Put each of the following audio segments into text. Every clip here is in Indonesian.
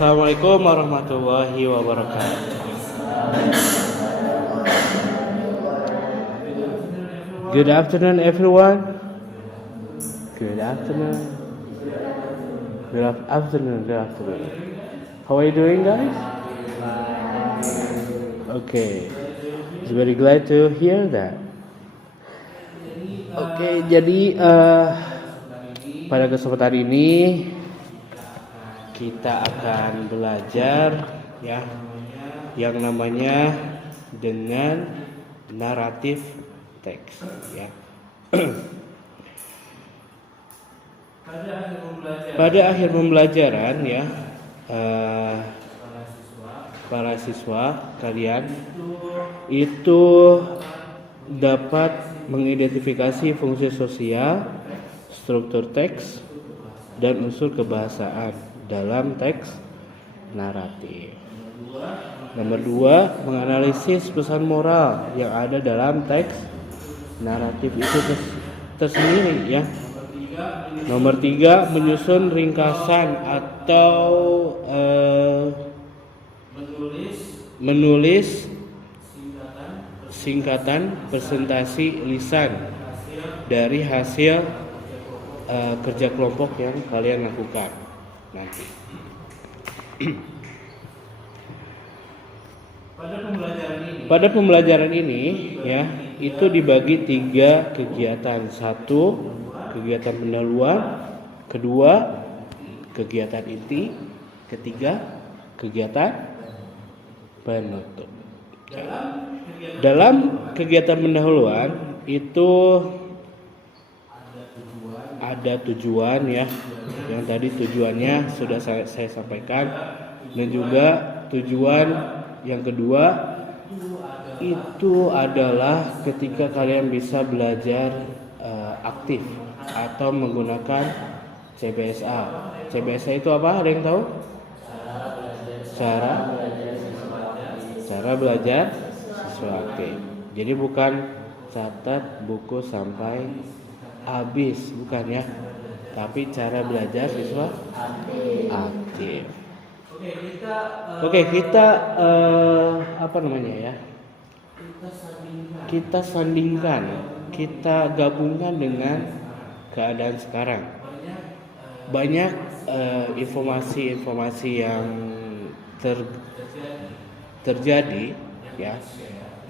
Assalamualaikum warahmatullahi wabarakatuh. Good afternoon, everyone. Good afternoon. Good afternoon. How are you doing, guys? Okay. It's very glad to hear that. Oke, jadi pada kesempatan ini kita akan belajar ya yang namanya dengan naratif teks ya. Pada akhir pembelajaran ya para siswa kalian itu dapat mengidentifikasi fungsi sosial, struktur teks, dan unsur kebahasaan dalam teks naratif. Nomor 2, menganalisis pesan moral yang ada dalam teks naratif itu tersendiri ya. Nomor 3, menyusun ringkasan atau menulis singkatan presentasi lisan dari hasil kerja kelompok yang kalian lakukan nanti. Pada pembelajaran ini ya itu dibagi 3 kegiatan. 1, kegiatan pendahuluan, 2, kegiatan inti, 3, kegiatan penutup. Dalam kegiatan pendahuluan itu ada tujuan ya, yang tadi tujuannya sudah saya sampaikan, dan juga tujuan yang kedua itu adalah ketika kalian bisa belajar aktif atau menggunakan CBSA. CBSA itu apa? Ada yang tahu? Cara belajar siswa aktif. Jadi bukan catat buku sampai habis, bukan ya, tapi cara belajar siswa aktif. Oke, kita apa namanya ya? Kita sandingkan, kita gabungkan dengan keadaan sekarang. Banyak informasi-informasi yang terjadi ya,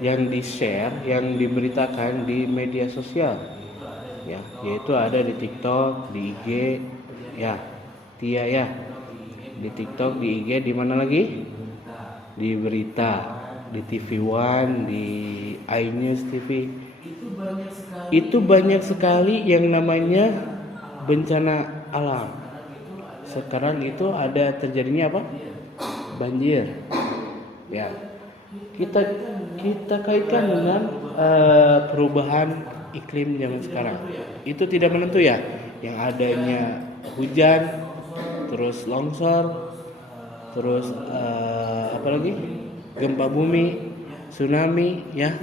yang di-share, yang diberitakan di media sosial ya, yaitu ada di TikTok, di IG ya, Tia ya, di TikTok, di IG, di mana lagi? Di berita, di TV One, di iNews TV. Itu banyak sekali yang namanya bencana alam. Sekarang itu ada terjadinya apa? Banjir. Ya. Kita kaitkan dengan perubahan iklim zaman sekarang. Itu tidak menentu ya. Yang adanya hujan, terus longsor, terus apa lagi? Gempa bumi, tsunami ya.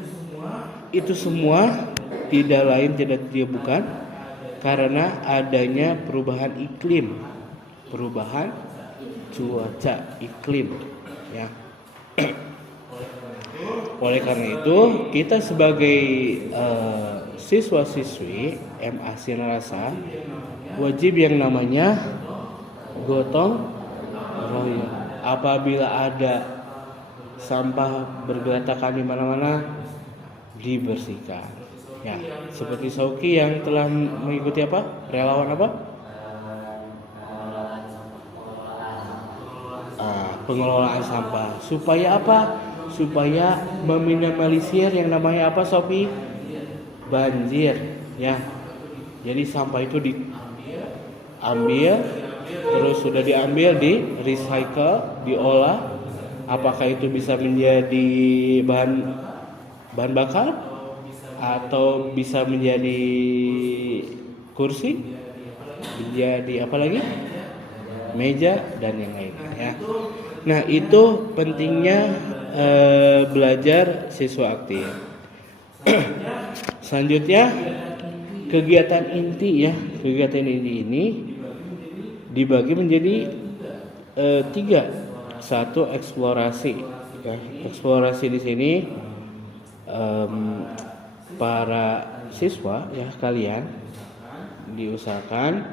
Itu semua tidak lain tidak bukan karena adanya perubahan iklim, perubahan cuaca iklim ya. Oleh karena itu kita sebagai siswa-siswi MA Sinarasa wajib yang namanya gotong royong. Apabila ada sampah bergeletakan di mana-mana, dibersihkan. Ya, seperti Sauki yang telah mengikuti apa? Relawan apa? Pengelolaan sampah. Supaya apa? Supaya meminimalisir yang namanya apa, Sofi? Banjir, ya. Jadi sampah itu diambil, terus sudah diambil, di recycle, diolah. Apakah itu bisa menjadi bahan bakar atau bisa menjadi kursi, menjadi apa lagi? Meja dan yang lainnya ya. Nah, itu pentingnya belajar siswa aktif. Selanjutnya kegiatan inti ya. Kegiatan inti ini dibagi menjadi tiga. Satu, eksplorasi. Ya, eksplorasi di sini para siswa ya kalian diusahakan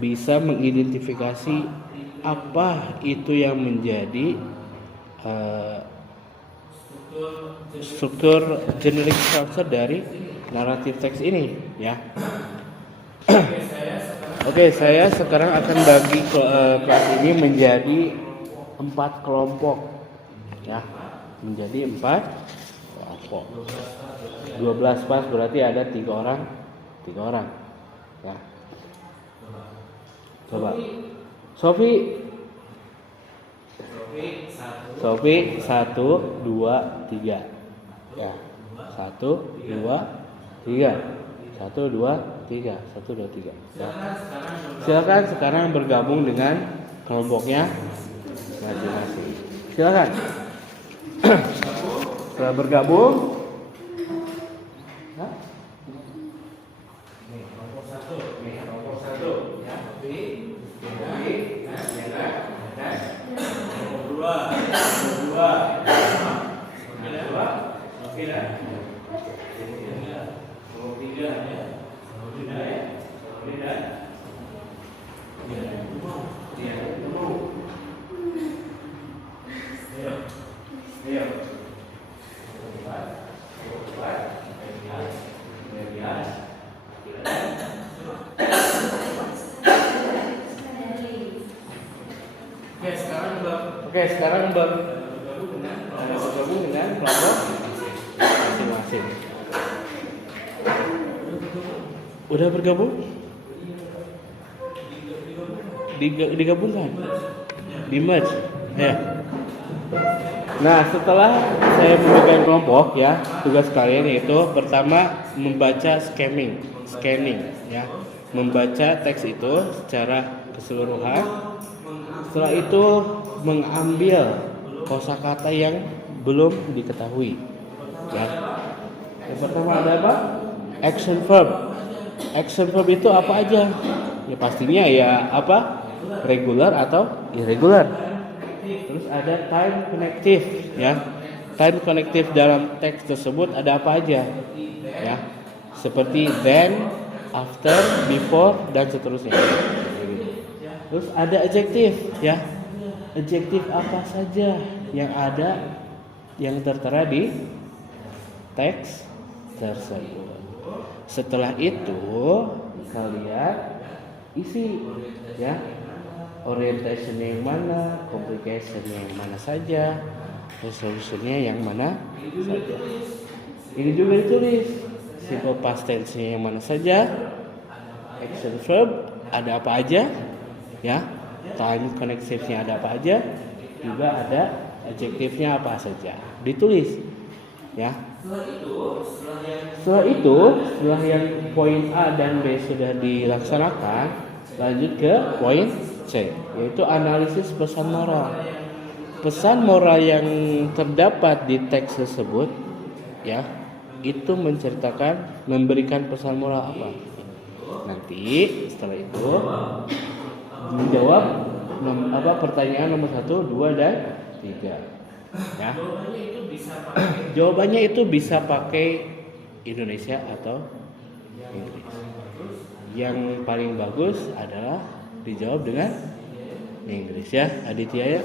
bisa mengidentifikasi apa itu yang menjadi struktur generic structure dari naratif teks ini ya. Oke, saya sekarang akan bagi kelas ini menjadi 4 kelompok ya, menjadi 4 kelompok. 12 pas berarti ada 3 orang ya. Coba Sofi 1, 2, 3 ya. 1, 2, 3 1, 2, 3 1, 2, 3 ya. Silakan sekarang bergabung dengan kelompoknya masing-masing. Silakan. Setelah bergabung Oke, sekarang bergabung dengan kelompok masing-masing. Udah bergabung? Digabungkan, di merge, ya. Nah, setelah saya membuka kelompok, ya, tugas kalian yaitu pertama membaca scanning, ya, membaca teks itu secara keseluruhan. Setelah itu mengambil kosakata yang belum diketahui. Ya. Yang pertama ada apa? Action verb. Action verb itu apa aja? Ya pastinya ya apa? Regular atau irregular. Terus ada time connective, ya. Time connective dalam teks tersebut ada apa aja? Ya. Seperti then, after, before dan seterusnya. Terus ada adjektif, ya. Adjektif apa saja yang ada yang tertera di teks tersebut. Setelah itu kalian isi ya orientation yang mana, complication yang mana saja, resolutionnya yang mana saja. Ini juga ditulis simple past tense-nya yang mana saja, action verb ada apa aja, ya. Time connective-nya ada apa aja, juga ada adjektifnya apa saja, ditulis ya. Setelah yang poin A dan B sudah dilaksanakan, lanjut ke poin C, yaitu analisis pesan moral. Pesan moral yang terdapat di teks tersebut ya, itu menceritakan, memberikan pesan moral apa. Nanti setelah itu menjawab pertanyaan nomor 1, 2, dan 3 ya. Jawabannya itu bisa pakai Indonesia atau Inggris. Yang paling bagus adalah dijawab dengan Inggris ya, Aditya ya.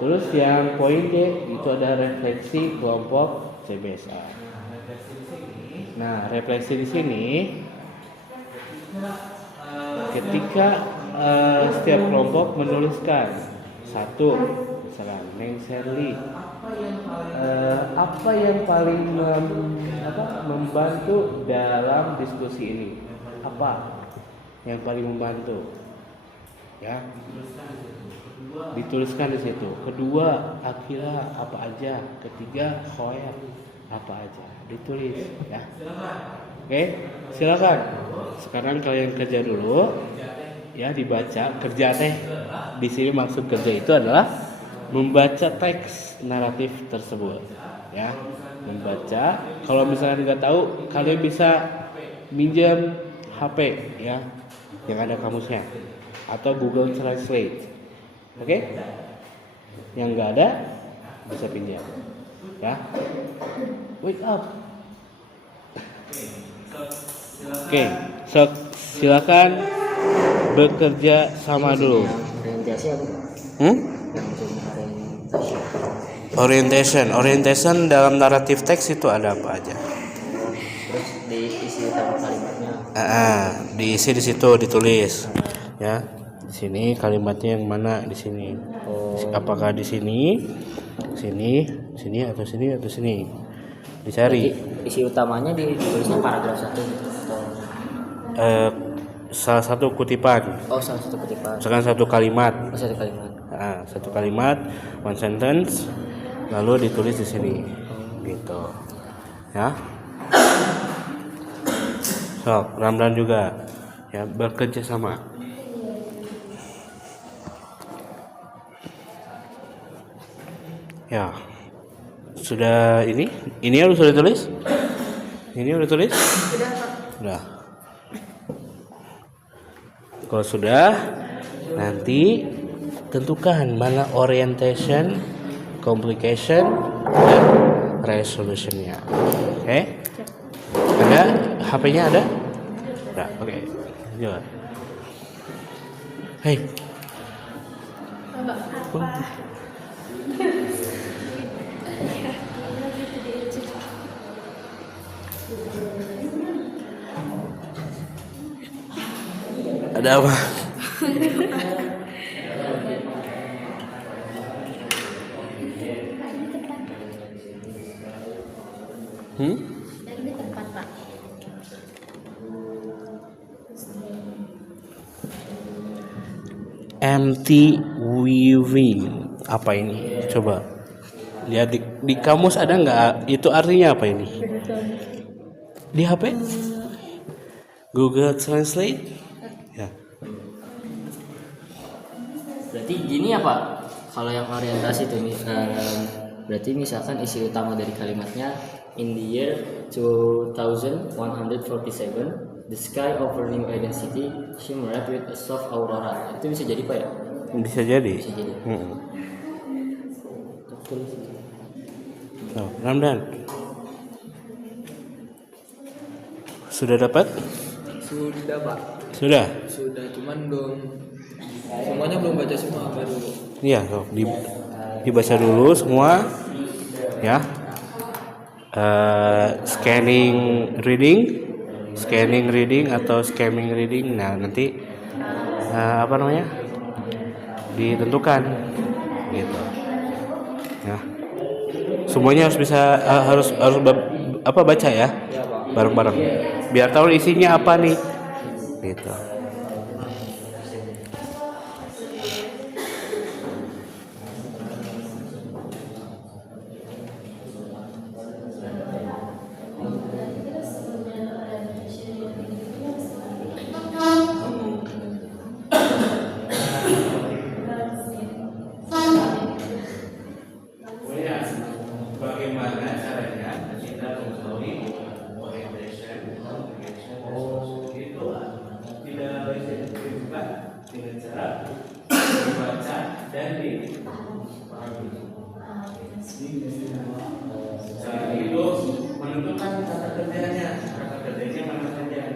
Terus yang poin D itu ada refleksi kelompok CBSA. Nah, refleksi di sini ketika setiap kelompok menuliskan satu, misalkan Neng Sherly, apa yang paling membantu dalam diskusi ini? Apa yang paling membantu? Ya, dituliskan di situ. Kedua, Akila apa aja? Ketiga, Khoer apa aja? Ditulis ya. Oke, silakan. Sekarang kalian kerja dulu. Ya, dibaca. Kerja teh di sini maksud kerja itu adalah membaca teks naratif tersebut ya, membaca. Kalau misalnya nggak tahu, kalian bisa minjem HP ya yang ada kamusnya atau Google Translate. Oke? Yang nggak ada bisa pinjam. Ya. Wake up. Oke, silakan bekerja sama dulu. Orientasi apa? Orientation dalam naratif teks itu ada apa aja? Terus diisi utama kalimatnya. Diisi di situ, ditulis. Ya, di sini kalimatnya yang mana di sini? Apakah di sini, atau sini? Dicari. Jadi, isi utamanya ditulisnya paragraf 1 gitu. Salah satu kutipan. Salah satu kutipan. Misalkan satu kalimat. Satu kalimat. Satu kalimat, one sentence, lalu ditulis di sini. Gitu. Ya. So, Ramdan juga ya bekerja sama. Ya. Sudah ini harus sudah tulis? Ini udah tulis? Sudah. Kalau sudah, nanti tentukan mana orientation, complication, dan resolutionnya. Oke? Ada? HP-nya ada? Ada. Oke. Jalan. Hei. Ada apa? Empty weaving. Apa ini? Coba lihat di kamus ada nggak? Itu artinya apa ini? Di HP? Google Translate? Ya. Berarti gini ya Pak, kalau yang orientasi itu berarti misalkan isi utama dari kalimatnya in the year 2147 the sky over New Eden City shimmered with a soft aurora. Itu bisa jadi Pak ya? Bisa jadi. Ramdan sudah dapat? Sudah Pak. Sudah, Cuman semuanya belum baca semua baru. iya, dibaca dulu semua, ya. Scanning reading atau scamming reading. Nah, nanti ditentukan, gitu. Ya, semuanya harus bisa baca ya, bareng-bareng. Biar tahu isinya apa nih, gitu. Bagaimana caranya kita mengetahui orientation, communication, itu tidak bisa dibuka dengan cara membaca dan dipahami. Setelah itu menentukan kata kerjanya mana saja.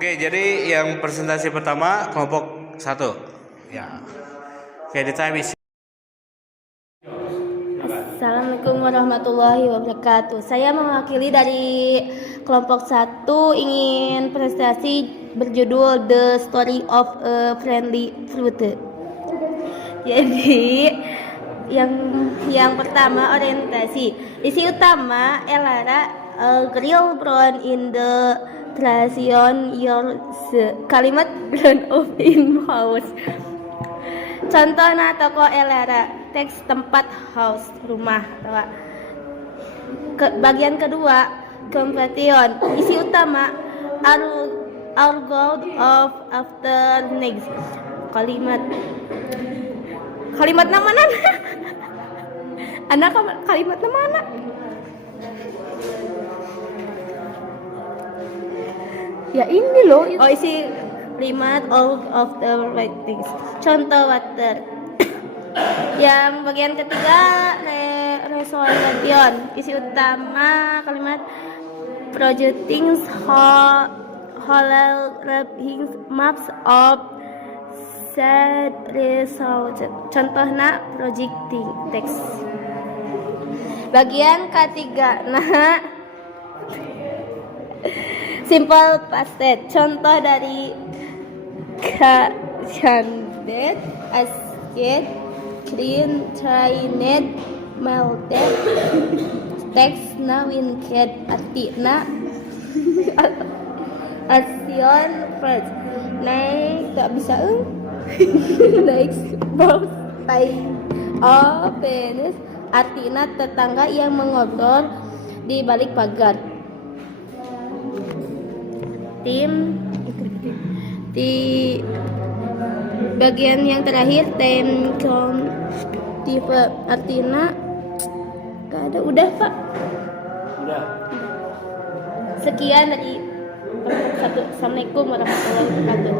Oke, jadi yang presentasi pertama kelompok 1. Ya. Oke, the time is. Assalamualaikum warahmatullahi wabarakatuh. Saya mewakili dari kelompok 1 ingin presentasi berjudul The Story of a Friendly Fruit. Jadi yang pertama orientasi. Isi utama Elara grill brown in the tradition your kalimat brown of in house. Contohnya toko Elara, teks tempat house rumah. Bagian kedua competition. Isi utama our goal of after next. Kalimat mana? Anak kalimat mana? Ya ini loh. Oh isi kalimat all of the right things. Contoh water. Yang bagian ketiga resolution. Isi utama kalimat projecting whole maps of set result. Contohnya projecting text. Bagian ketiga simple past tense. Contoh dari candid, asked, clean, trained, melted, text na winked, artina action first. Gak bisa next both time of penis, artina tetangga yang mengobrol di balik pagar. Di bagian yang terakhir time countive artinya gak ada. Udah Pak. Udah. Sekian dari kelompok 1. Assalamualaikum warahmatullahi wabarakatuh.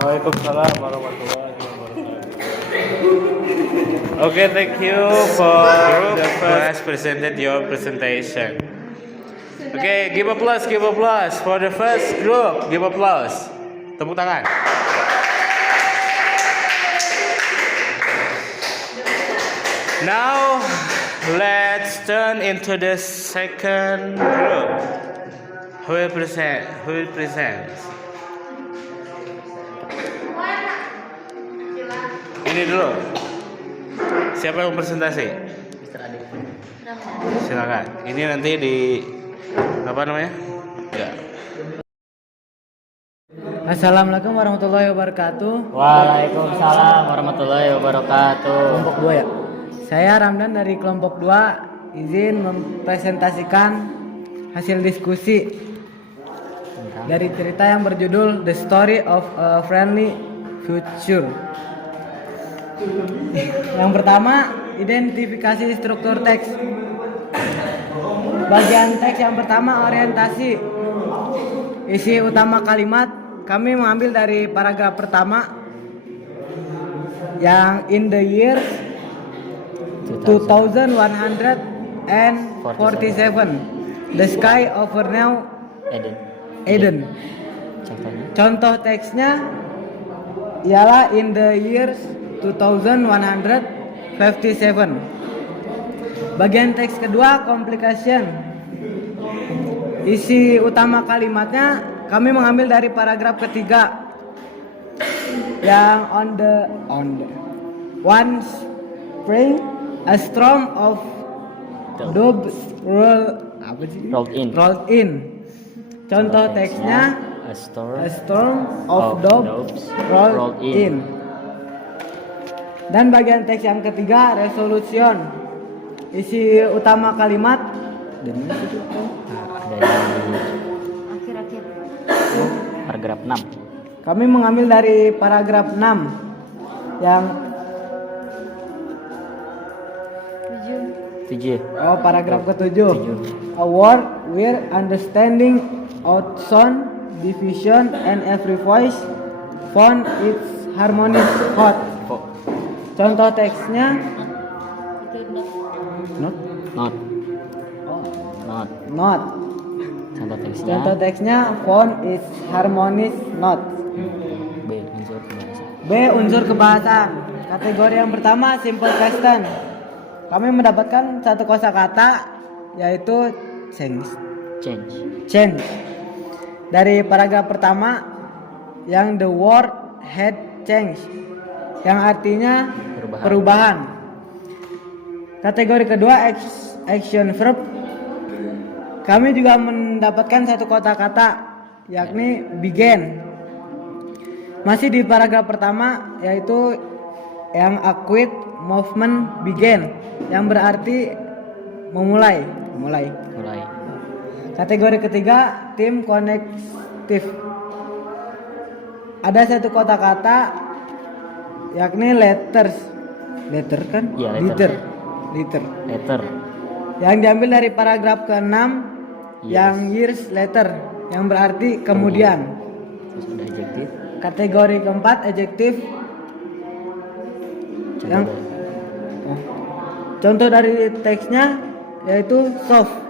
Waalaikumsalam warahmatullahi wabarakatuh. Okay, thank you for the first presented your presentation. Okay, give applause for the first group. Give applause. Tepuk tangan. Now, let's turn into the second group. Who will present? Ini dulu. Siapa yang presentasi? Silakan. Ini nanti di apa namanya? Ya. Assalamualaikum warahmatullahi wabarakatuh. Waalaikumsalam warahmatullahi wabarakatuh. Kelompok 2 ya. Saya Ramdan dari kelompok 2 izin mempresentasikan hasil diskusi dari cerita yang berjudul The Story of a Friendly Future. Yang pertama, identifikasi struktur teks. Bagian teks yang pertama orientasi. Isi utama kalimat kami mengambil dari paragraf pertama yang in the year 2147 the sky over now Eden. Contoh teksnya ialah in the years 2157. Bagian teks kedua complication. Isi utama kalimatnya kami mengambil dari paragraf ketiga yang on the one spring a storm of doves rolled in. Contoh teksnya a storm of doves rolled in. Dan bagian teks yang ketiga resolution. Isi utama kalimat ada di akhir paragraf 6. Kami mengambil dari paragraf 6 yang 7. paragraf ke-7. A world where understanding outshone division and every voice found its harmonious chord. Contoh teksnya not. Contoh teksnya. Contoh teksnya, phone is harmonious note. B. Unsur kebahasaan. B. Unsur kebahasaan. Kategori yang pertama, simple present. Kami mendapatkan satu kosakata yaitu change. Change. Dari paragraf pertama yang the word had changed, yang artinya perubahan. Kategori kedua, action verb. Kami juga mendapatkan satu kosakata yakni began. Masih di paragraf pertama yaitu yang acute movement began, yang berarti mulai. Kategori ketiga, tim connective. Ada satu kosakata yakni letters. Letter kan? Iya, Letter. Yang diambil dari paragraf ke-6 yang years later, yang berarti kemudian. Terus ada adjektif. Kategori keempat, adjektif. Contoh dari teksnya yaitu soft.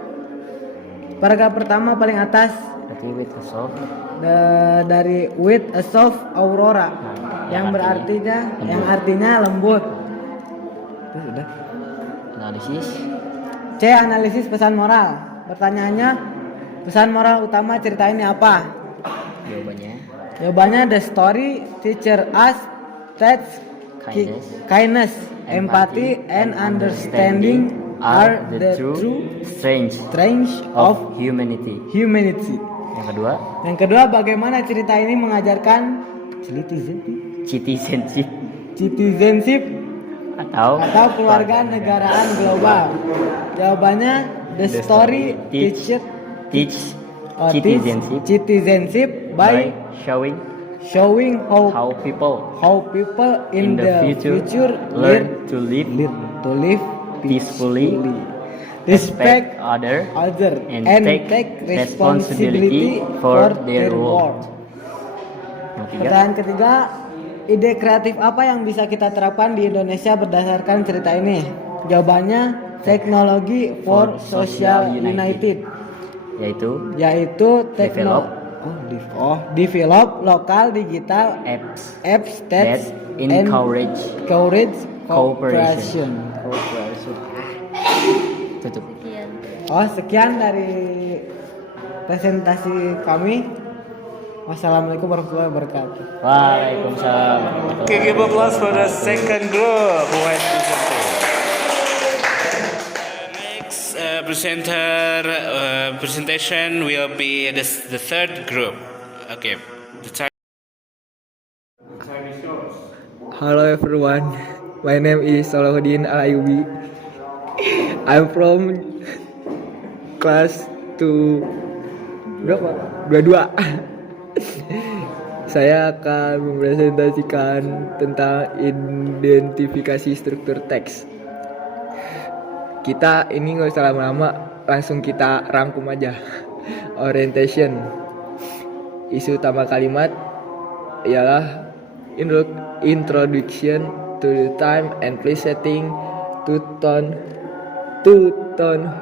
Paragraf pertama paling atas, Berarti with a soft. dari with a soft aurora, yang artinya lembut. Itu sudah. Analisis. C. Analisis pesan moral. Pertanyaannya, pesan moral utama cerita ini apa? Jawabannya, the story teacher us that kindness, empathy, and understanding are the true strength of humanity. Yang kedua, bagaimana cerita ini mengajarkan citizenship atau keluarga negaraan global. Jawabannya, the story teach citizenship by showing how people in the future learn to live peacefully, respect other, and take responsibility for their world. Pertanyaan ketiga, ide kreatif apa yang bisa kita terapkan di Indonesia berdasarkan cerita ini? Jawabannya, teknologi for social united, yaitu develop local digital apps that encourage cooperation. Tutup. Sekian dari presentasi kami. Wassalamualaikum warahmatullahi wabarakatuh. Waalaikumsalam. Okay, give applause for the second group who has presented. Next presentation will be the third group. Okay, the time is yours. Hello everyone, my name is Salahuddin Al-Ayubi. I'm from class 22. Saya akan mempresentasikan tentang identifikasi struktur teks. Kita ini nggak usah lama-lama, langsung kita rangkum aja. Orientation. Isu utama kalimat ialah introduction to the time and place setting to tone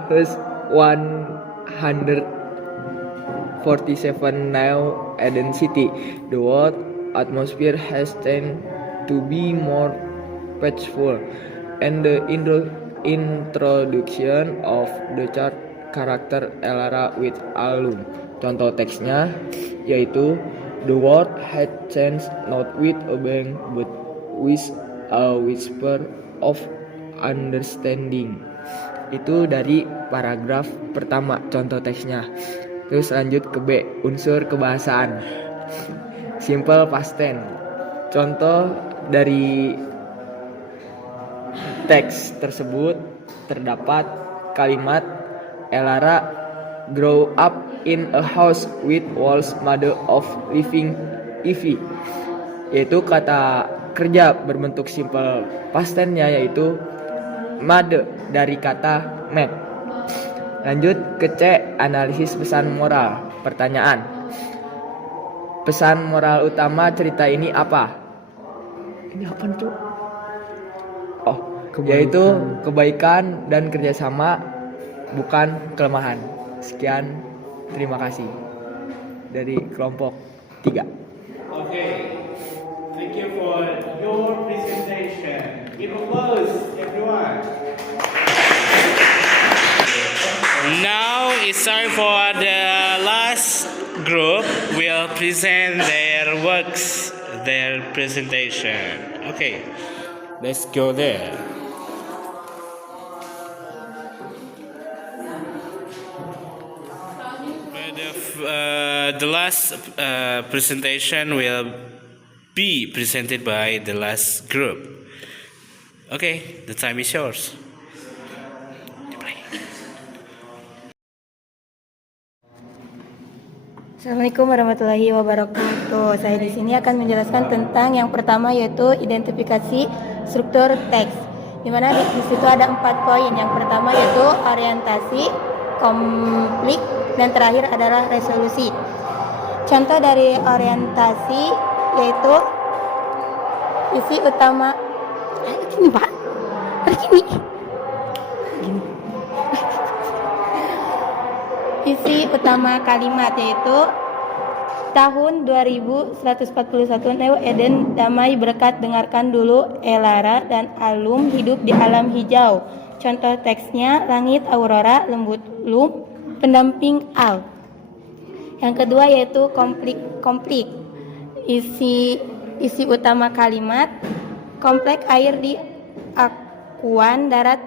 has 147 now identity. The world atmosphere has tend to be more peaceful, and the introduction of the chart character Elara with alum. Contoh teksnya yaitu the world had changed not with a bang but with a whisper of understanding. Itu dari paragraf pertama contoh teksnya. Terus lanjut ke B, unsur kebahasaan. Simple past tense. Contoh dari teks tersebut terdapat kalimat Elara grow up in a house with walls made of living ivy, yaitu kata kerja berbentuk simple past tense-nya yaitu made dari kata made. Lanjut ke C, analisis pesan moral. Pertanyaan, pesan moral utama cerita ini apa? Ini apa tuh? Yaitu kebaikan dan kerjasama, bukan kelemahan. Sekian. Terima kasih. Dari kelompok 3. Okay, thank you for your presentation. Give applause, everyone. Now it's time for the last group will present their works, their presentation. Okay, let's go there. The last presentation will be presented by the last group. Okay, the time is yours. Assalamualaikum warahmatullahi wabarakatuh. Saya di sini akan menjelaskan tentang yang pertama yaitu identifikasi struktur teks. Di mana di situ ada 4 poin. Yang pertama yaitu orientasi, konflik, dan terakhir adalah resolusi. Contoh dari orientasi yaitu isi utama. Gini Pak, gini. Isi utama kalimat yaitu tahun 2141 Neo Eden damai berkat dengarkan dulu Elara dan Alum hidup di alam hijau. Contoh teksnya langit aurora lembut lum pendamping al. Yang kedua yaitu konflik. Isi utama kalimat kompleks air di akuan darat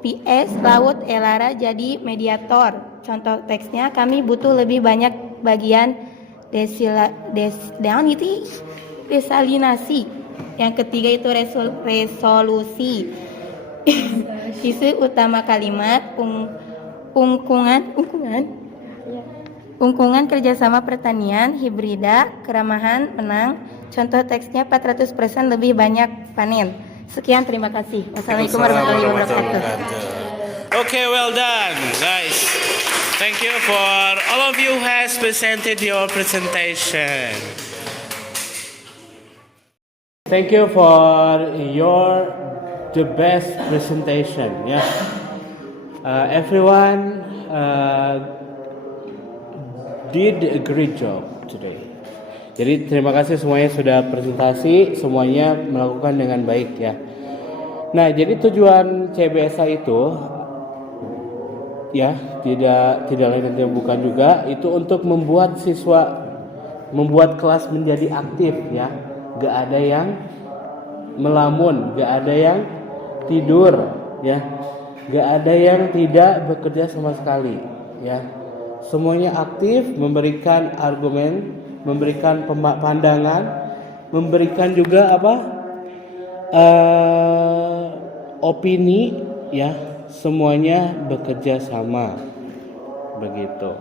PS laut Elara jadi mediator. Contoh teksnya kami butuh lebih banyak bagian desalinasi. Yang ketiga itu resolusi. Isi utama kalimat ungkungan kerjasama pertanian hibrida keramahan menang. Contoh teksnya 400% lebih banyak panen. Sekian, terima kasih. Wassalamualaikum warahmatullahi wabarakatuh. Okay, well done, guys. Thank you for all of you who has presented your presentation. Thank you for the best presentation. Yeah, everyone did a great job today. Jadi terima kasih semuanya sudah presentasi, semuanya melakukan dengan baik ya. Nah, jadi tujuan CBSA itu ya tidak lain dan bukan juga itu untuk membuat kelas menjadi aktif ya. Gak ada yang melamun, gak ada yang tidur ya. Gak ada yang tidak bekerja sama sekali ya. Semuanya aktif memberikan argumen, memberikan pandangan, memberikan juga opini ya, semuanya bekerja sama begitu.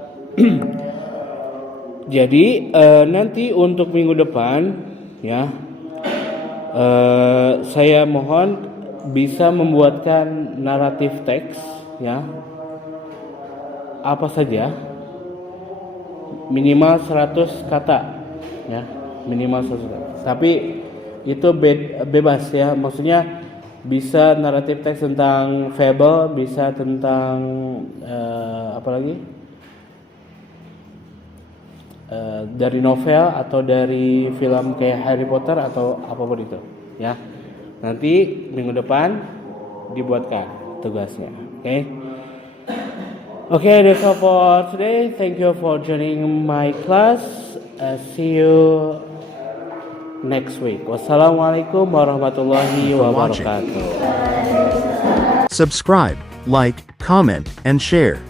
Jadi nanti untuk minggu depan ya saya mohon bisa membuatkan naratif teks ya, apa saja minimal 100 kata ya, minimal 100 kata. Tapi itu bebas ya, maksudnya bisa naratif teks tentang fable, bisa tentang apa lagi dari novel atau dari film kayak Harry Potter atau apapun itu ya. Nanti minggu depan dibuatkan tugasnya. Okay, that's all for today. Thank you for joining my class. See you next week. Wassalamualaikum warahmatullahi wabarakatuh. Subscribe, like, comment, and share.